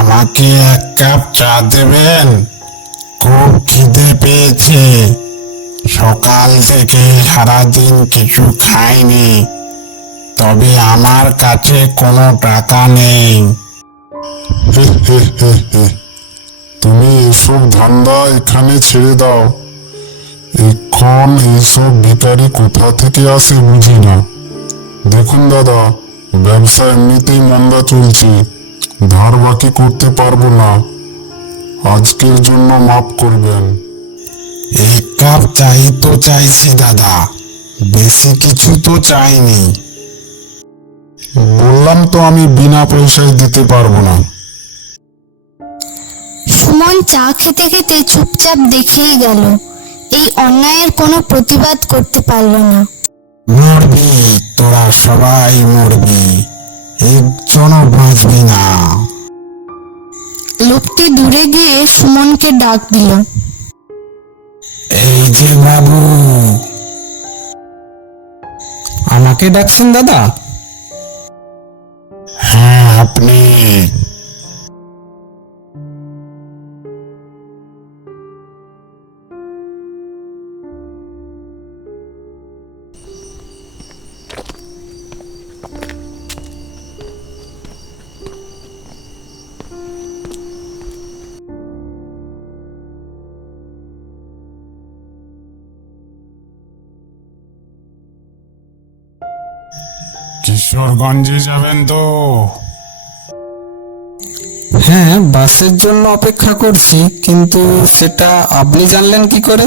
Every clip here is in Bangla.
আমাকে এক কাপ চা দেবেন? খুব খিদে পেয়েছে। সকাল থেকে সারাদিন কিছু খাইনি, তবে আমার কাছে কোনো টাকা নেই। তুমি এসব ধান্দা এখানে ছেড়ে দাও। এখন এইসব ভিখারি কোথা থেকে আসে বুঝি না। দেখুন দাদা, ব্যবসা এমনিতেই মন্দা চলছে, ধার বাকি করতে পারবো না। আজকের জন্য মাফ করবেন। এক কাপ চাই তো চাইছি দাদা, বেশি কিছু তো চাইনি। বললাম তো আমি বিনা পয়সায় দিতে পারবো না। সুমন চা খেতে খেতে চুপচাপ দেখেই গেল। এই অন্যায়ের কোনো প্রতিবাদ করতে পারল না। মরবি, তোরা সবাই মরবি, একজনও বাঁচবি না। লোকটি দূরে গিয়ে সুমনকে ডাক দিল। এই যে বাবু। আমাকে ডাকছেন দাদা? হ্যাঁ, আপনি। কিশোরগঞ্জে যাবেন তো? হ্যাঁ, বাসের জন্য অপেক্ষা করছি, কিন্তু সেটা আপনি জানলেন কি করে?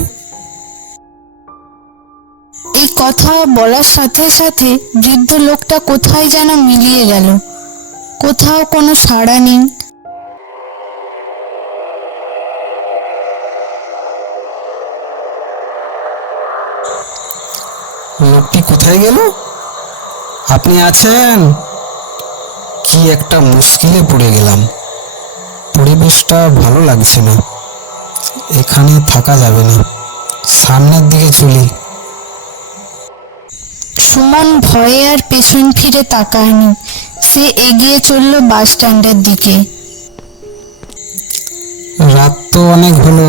এই কথা বলার সাথে সাথে বৃদ্ধ লোকটা কোথায় যেন মিলিয়ে গেল। কোথাও কোনো সাড়া নেই। লোকটি কোথায় গেল? আপনি আছেন? কি একটা মুশকিলে পড়ে গেলাম। পরিবেশটা ভালো লাগছে না, এখানে থাকা যাবে না, সামনের দিকে চলি। সুমন ভয়ে আর পেছন ফিরে তাকায়নি। সে এগিয়ে চলল বাস স্ট্যান্ডের দিকে। রাত তো অনেক হলো,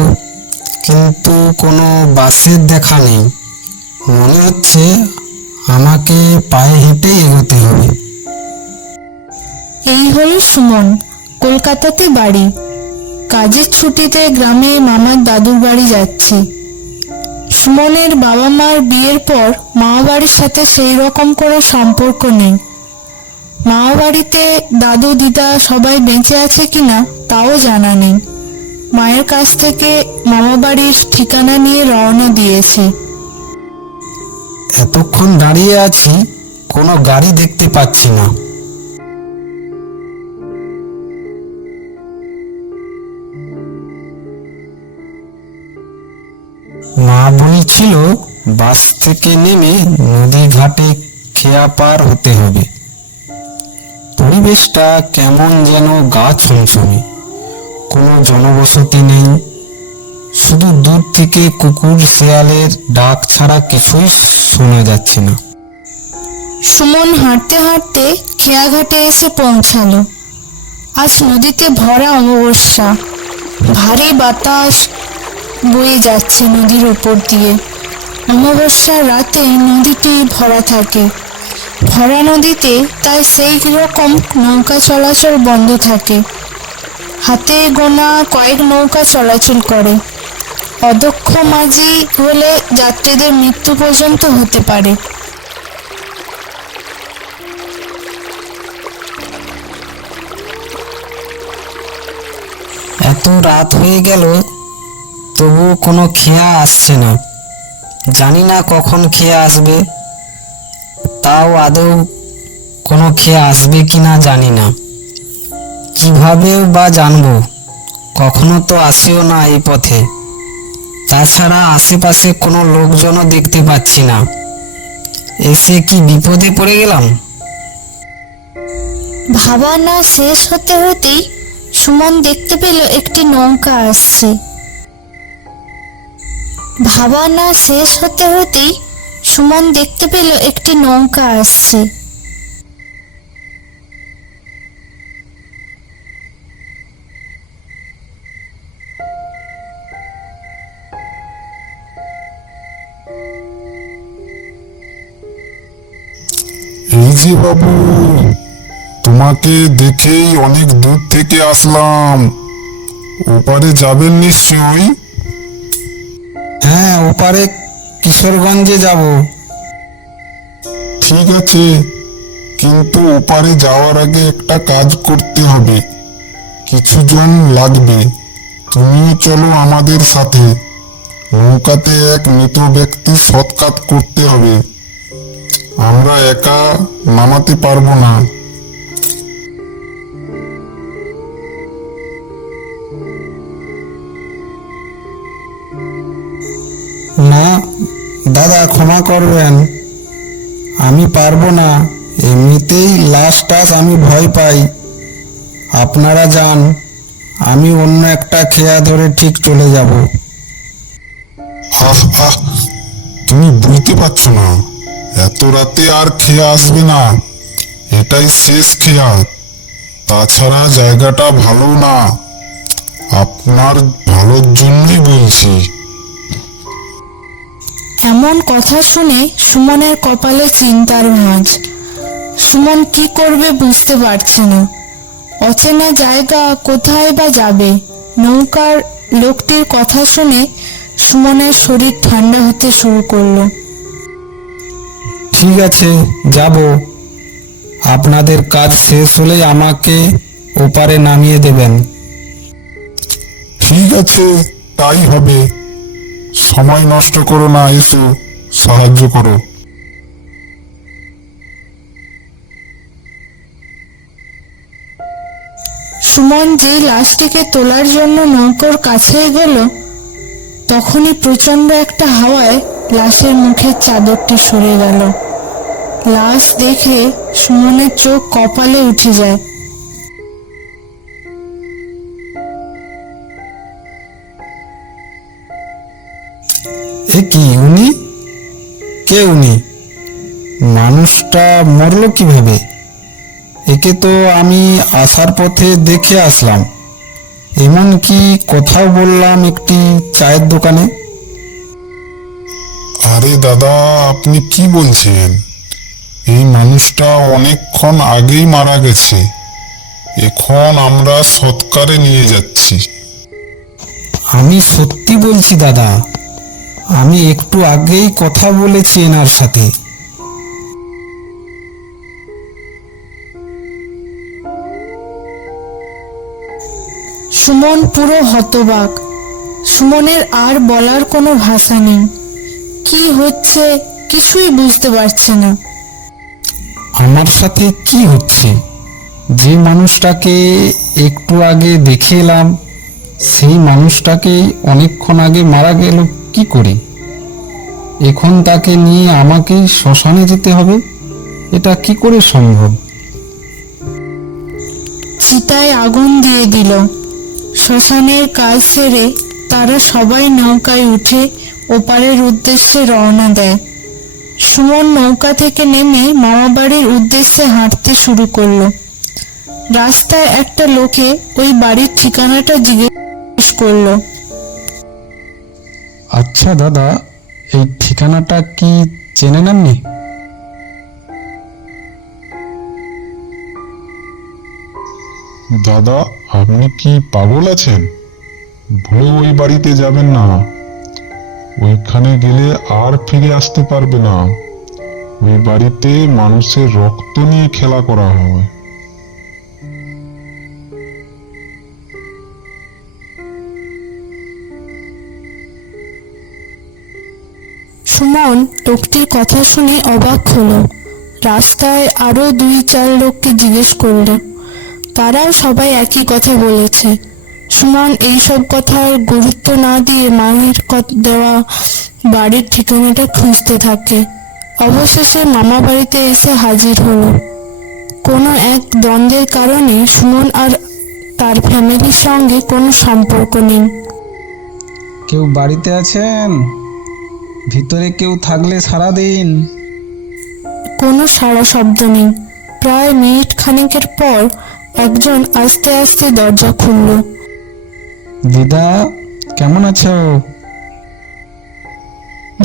কিন্তু কোনো বাসের দেখা নেই। মনে হচ্ছে আমাকে পায়ে হেঁটেই এগোতে হবে। এই হলো সুমন। কলকাতাতে বাড়ি। কাজের ছুটিতে গ্রামে মামার দাদুর বাড়ি যাচ্ছে। সুমনের বাবা মার বিয়ের পর মামা বাড়ির সাথে সেই রকম কোনো সম্পর্ক নেই। মামা বাড়িতে দাদু দিদা সবাই বেঁচে আছে কিনা তাও জানা নেই। মায়ের কাছ থেকে মামা বাড়ির ঠিকানা নিয়ে রওনা দিয়েছে। এতক্ষণ দাঁড়িয়ে আছি, কোনো গাড়ি দেখতে পাচ্ছি না। মা বলছিল বাস থেকে নেমে নদী ঘাটে খেয়া পার হতে হবে। পরিবেশটা কেমন যেন গা ছমছমে। কোনো জনবসতি নেই, শুধু দূর থেকে কুকুর শিয়ালের ডাক ছাড়া কিছুই শোনা যাচ্ছে না। সুমন হাঁটতে হাঁটতে খেয়াঘাটে এসে পৌঁছালো। আজ নদীতে ভরা অমাবস্যা। ভারী বাতাস বয়ে যাচ্ছে নদীর ওপর দিয়ে। অমাবস্যার রাতে নদীটি ভরা থাকে। ভরা নদীতে তাই সেই রকম নৌকা চলাচল বন্ধ থাকে। হাতে গোনা কয়েক নৌকা চলাচল করে। অদক্ষ মাঝি হলে যাত্রীদের মৃত্যু পর্যন্ত হতে পারে। এত রাত হয়ে গেল, তবু কোনো খেয়া আসছে না। জানি না কখন খেয়া আসবে, তাও আদৌ কোনো খেয়া আসবে কিনা জানি না। কিভাবেও বা জানবো? কখনো তো আসিও না এই পথে। তাছাড়া আশেপাশে কোনো লোকজনও দেখতে পাচ্ছি না। এসে কি বিপদে পড়ে গেলাম? ভাবা না শেষ হতে হতেই সুমন দেখতে পেল একটি নৌকা আসছে। ভাবা না শেষ হতে হতেই সুমন দেখতে পেল একটি নৌকা আসছে। যে বাবু, তোমাকে দেখেই অনেক দূর থেকে আসলাম। ওপারে যাবেন নিশ্চয়ই? হ্যাঁ, ওপারে কিশোরগঞ্জে যাব। ঠিক আছে, কিন্তু ওপারে যাওয়ার আগে একটা কাজ করতে হবে। কিছু জন লাগবে, তুমিও চলো আমাদের সাথে। নৌকাতে এক মৃত ব্যক্তির সৎকার করতে হবে, আমরা একা নামাতে পারবো না। না দাদা, ক্ষমা করবেন, আমি পারবো না। এমনিতেই লাশ টাস আমি ভয় পাই। আপনারা যান, আমি অন্য একটা খেয়া ধরে ঠিক চলে যাব। আহ আহ, তুমি বুঝতে পারছো না, এত রাতে আর খেয়া আসবে না, এটাই শেষ খেয়া। তাছাড়া জায়গাটা ভালো না, আপনার ভালোর জন্যই বলছি। এমন কথা শুনে সুমনের কপালে চিন্তার ভাঁজ। সুমন কি করবে বুঝতে পারছে না। অচেনা জায়গা, কোথায় বা যাবে? নৌকার লোকটির কথা শুনে সুমনের শরীর ঠান্ডা হতে শুরু করলো। ঠিক আছে, যাব। আপনাদের কাজ শেষ হলেই আমাকে ওপারে নামিয়ে দেবেন। ঠিক আছে, তাই হবে। সময় নষ্ট করো না, এসো সাহায্য করো। সুমন যেই লাশটিকে তোলার জন্য নৌকোর কাছে গেল, তখনই প্রচন্ড একটা হাওয়ায় লাশের মুখের চাদরটি সরে গেল। লাশ দেখে সুমনের চোখ কপালে উঠে যায়। এ কি, উনি কে? উনি মানুষটা মরলো কিভাবে? একে তো আমি আসার পথে দেখে আসলাম, এমনকি কোথাও বললাম একটি চায়ের দোকানে। আরে দাদা, আপনি কি বলছেন? এই মানুষটা অনেকক্ষণ আগেই মারা গেছে, এখন আমরা সৎকারে নিয়ে যাচ্ছি। আমি সত্যি বলছি দাদা, আমি একটু আগেই কথা বলেছি এনার সাথে। সুমন পুরো হতবাক। সুমনের আর বলার কোনো ভাষা নেই। কি হচ্ছে কিছুই বুঝতে পারছে না। আমার সাথে কি হচ্ছে? যে মানুষটাকে একটু আগে দেখে এলাম, সেই মানুষটাকে অনেকক্ষণ আগে মারা গেল কি করে? এখন তাকে নিয়ে আমাকেই শ্মশানে যেতে হবে, এটা কি করে সম্ভব? চিতায় আগুন দিয়ে দিল। শ্মশানের কাজ সেরে তারা সবাই নৌকায় উঠে ওপারের উদ্দেশ্যে রওনা দেয়। সুমন নৌকা থেকে নেমে মামাবাড়ির উদ্দেশ্যে হাঁটতে শুরু করলো। রাস্তায় একটা লোকে ওই বাড়ির ঠিকানাটা জিজ্ঞেস করলো। আচ্ছা দাদা, এই ঠিকানাটা কি চেনেন আপনি? দাদা, আপনি কি পাগল আছেন? ভুলে ওই বাড়িতে যাবেন না, ওইখানে গেলে আর ফিরে আসতে পারবে না। ওই বাড়িতে মানুষের রক্ত নিয়ে খেলা করা হয়। সুমন লোকটির কথা শুনে অবাক হলো। রাস্তায় আরো 2-4 লোককে জিজ্ঞেস করলো, তারাও সবাই একই কথা বলেছে। সুমন এইসব কথার গুরুত্ব না দিয়ে মায়ের দেওয়া বাড়ির ঠিকানাটা খুঁজতে থাকে। অবশেষে মামা বাড়িতে এসে হাজির হলো। কোনো এক দ্বন্দ্বের কারণে সুমন আর তার ফ্যামিলির সঙ্গে কোনো সম্পর্ক নেই। কেউ বাড়িতে আছেন? ভিতরে কেউ থাকলে সাড়া দিন। কোনো সাড়া শব্দ নেই। প্রায় মিনিট খানেকের পর একজন আস্তে আস্তে দরজা খুলল। দিদা, কেমন আছো?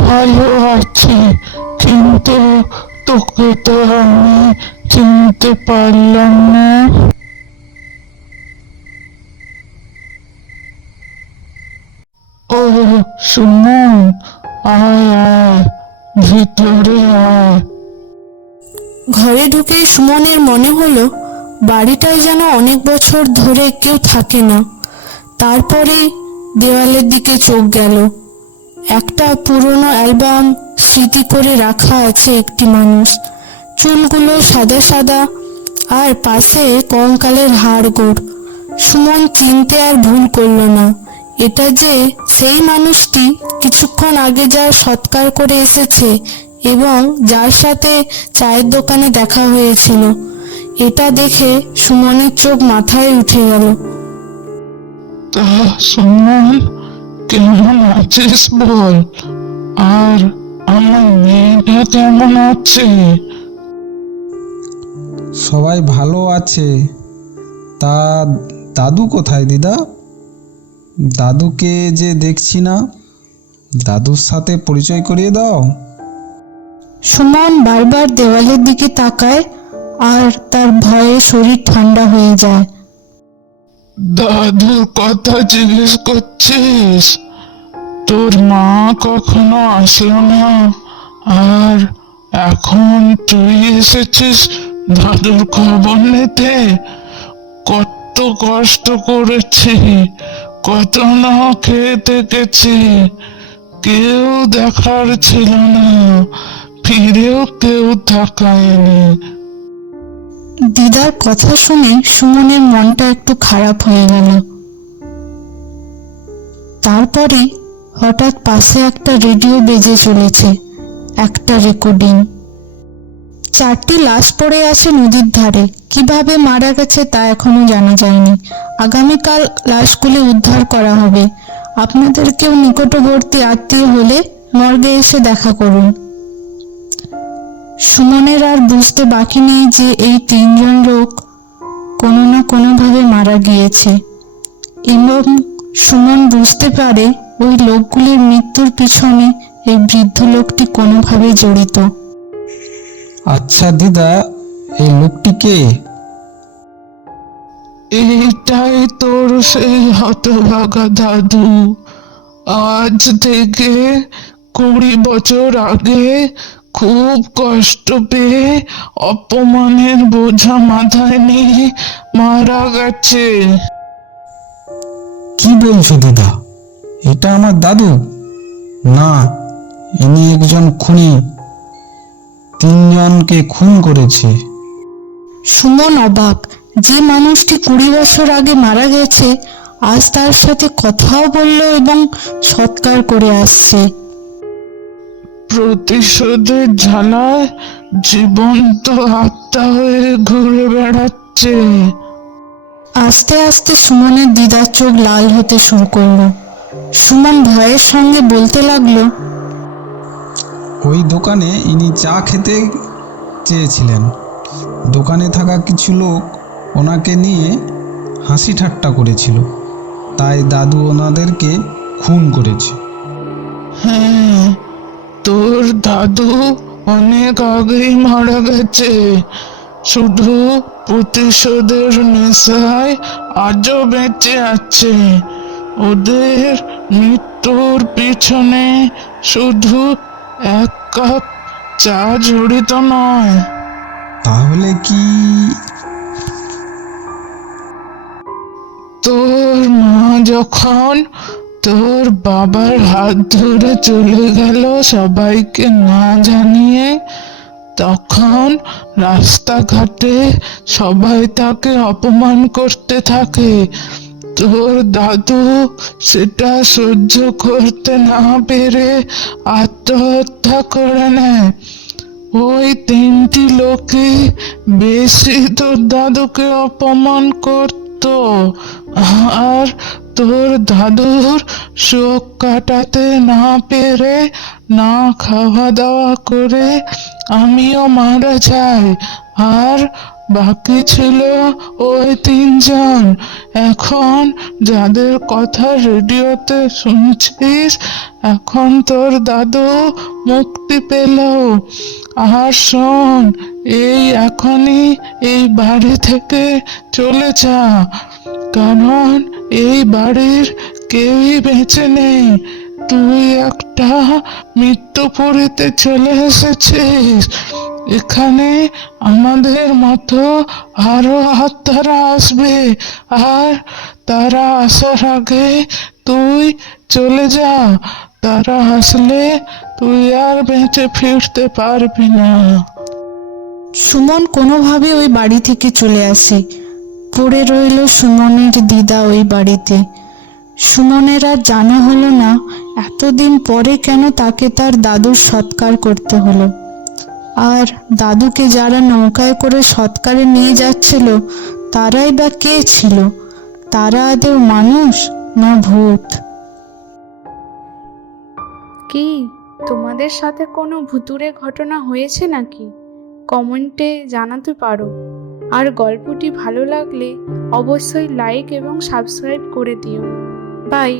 ভালো আছি, কিন্তু তোকে তো আমি চিনতে পারলাম না। ও সুমন, আয় আয়, ভিতরে আয়। ঘরে ঢুকে সুমনের মনে হলো বাড়িটায় যেন অনেক বছর ধরে কেউ থাকে না। তারপরে দেওয়ালের দিকে চোখ গেল। একটা পুরনো অ্যালবাম স্মৃতি করে রাখা আছে একটি মানুষ, চুলগুলো সাদা সাদা, আর পাশে কঙ্কালের হাড়গোড়। সুমন চিনতে আর ভুল করলো না, এটা যে সেই মানুষটি কিছুক্ষণ আগে যার সৎকার করে এসেছে এবং যার সাথে চায়ের দোকানে দেখা হয়েছিল। এটা দেখে সুমনের চোখ মাথায় উঠে গেল। তা সুমন, কেমন আছিস বল? আর আমার মেয়েটা কেমন আছে? সবাই ভালো আছে। তা দাদু কোথায় দিদা? দাদুকে যে দেখছি না, দাদুর সাথে পরিচয় করিয়ে দাও। সুমন বারবার দেওয়ালের দিকে তাকায় আর তার ভয়ে শরীর ঠান্ডা হয়ে যায়। দাদুর কথা জিজ্ঞেস করছিস? তোর মা কখনো আসলো না, আর এখন তুই এসেছিস দাদুর খবর নিতে? কত কষ্ট করেছি, কত না খেয়ে থেকেছি, কেউ দেখার ছিল না, ফিরেও কেউ তাকায়নি। দিদার কথা শুনে সুমনের মনটা একটু খারাপ হয়ে গেল। তারপরে হঠাৎ পাশে একটা রেডিও বেজে চলেছে, একটা রেকর্ডিং। 4টি লাশ পড়ে আছে নদীর ধারে। কিভাবে মারা গেছে তা এখনো জানা যায়নি। আগামীকাল লাশগুলি উদ্ধার করা হবে। আপনাদের কেউ নিকটবর্তী আত্মীয় হলে মর্গে এসে দেখা করুন। সুমনের আর বুঝতে বাকি নেই যে এই 3জন লোক কোনো না কোনোভাবে মারা গিয়েছে, এবং সুমন বুঝতে পারে ওই লোকগুলির মৃত্যুর পিছনে এই বৃদ্ধ লোকটি কোনোভাবে জড়িত। আচ্ছা দিদা, এই লোকটি কে? এইটাই তোর সেই হতভাগা দাদু। আজ থেকে 20 বছর আগে খুব কষ্ট পেয়ে অপমানের বোঝা মাথায় নিয়ে মারা গেছে। কি বলছো দিদা? এটা আমার দাদু না, ইনি একজন খুনি। 3 জনকে খুন করেছে। সুমন অবাক, যে মানুষটি 20 বছর আগে মারা গেছে আজ তার সাথে কথাও বলল এবং সৎকার করে আসছে। প্রতিশোধের ঝালায় জীবন্ত আত্মা হয়ে ঘুরে বেড়াচ্ছে। আস্তে আস্তে সুমনের দিদার চোখ লাল হতে শুরু করলো। সুমন ভয়ের সঙ্গে বলতে লাগলো, ওই দোকানে ইনি চা খেতে চেয়েছিলেন। দোকানে থাকা কিছু লোক ওনাকে নিয়ে হাসি ঠাট্টা করেছিল, তাই দাদু ওনাদেরকে খুন করেছে। হ্যাঁ, তোর দাদু অনেক আগেই মারা গেছে, শুধু প্রতিশোধের নেশায় আজও বেঁচে আছে। ওদের মৃত্যুর পিছনে শুধু 1 কাপ চা জড়িত নয়। তাহলে কি তোর মা যখন তোর বাবার হাত ধরে চলে গেল সবাইকে না জানিয়ে, তখন রাস্তাঘাটে সবাই তাকে অপমান করতে থাকে। তোর দাদু সেটা সহ্য করতে না পেরে আত্মহত্যা করে নেয়। ওই 3টি লোকই বেশি তোর দাদুকে অপমান করত, আর তোর দাদুর শোক কাটাতে না পেরে না খাওয়া দাওয়া করে আমিও মারা যাই। আর বাকি ছিল ওই 3 জন। এখন যাদের কথা রেডিওতে শুনছিস, এখন তোর দাদু মুক্তি পেল, আর শোন, এই এখনই এই বাড়ি থেকে চলে যা, কারণ এই বাড়ির কেউই বেঁচে নেই। তুই একটা মৃত্যুপুরীতে চলে এসেছিস। এখানে আমাদের মতো আরো আত্মারা আসবে, আর তারা আসার আগে তুই চলে যা। তারা আসলে তুই আর বেঁচে ফিরতে পারবি না। সুমন কোনোভাবে ওই বাড়ি থেকে চলে আসে। পড়ে রইল সুমনের দিদা ওই বাড়িতে। সুমনের আর জানা হলো না এতদিন পরে কেন তাকে তার দাদুর সৎকার করতে হলো। আর দাদুকে যারা নৌকায় করে সৎকারে নিয়ে যাচ্ছিল তারাই বা কে ছিল? তারা আদৌ মানুষ না ভূত? কি তোমাদের সাথে কোনো ভুতুড়ে ঘটনা হয়েছে নাকি? কমেন্টে জানাতে পারো। আর গল্পটি ভালো লাগলে অবশ্যই লাইক এবং সাবস্ক্রাইব করে দিও। বাই।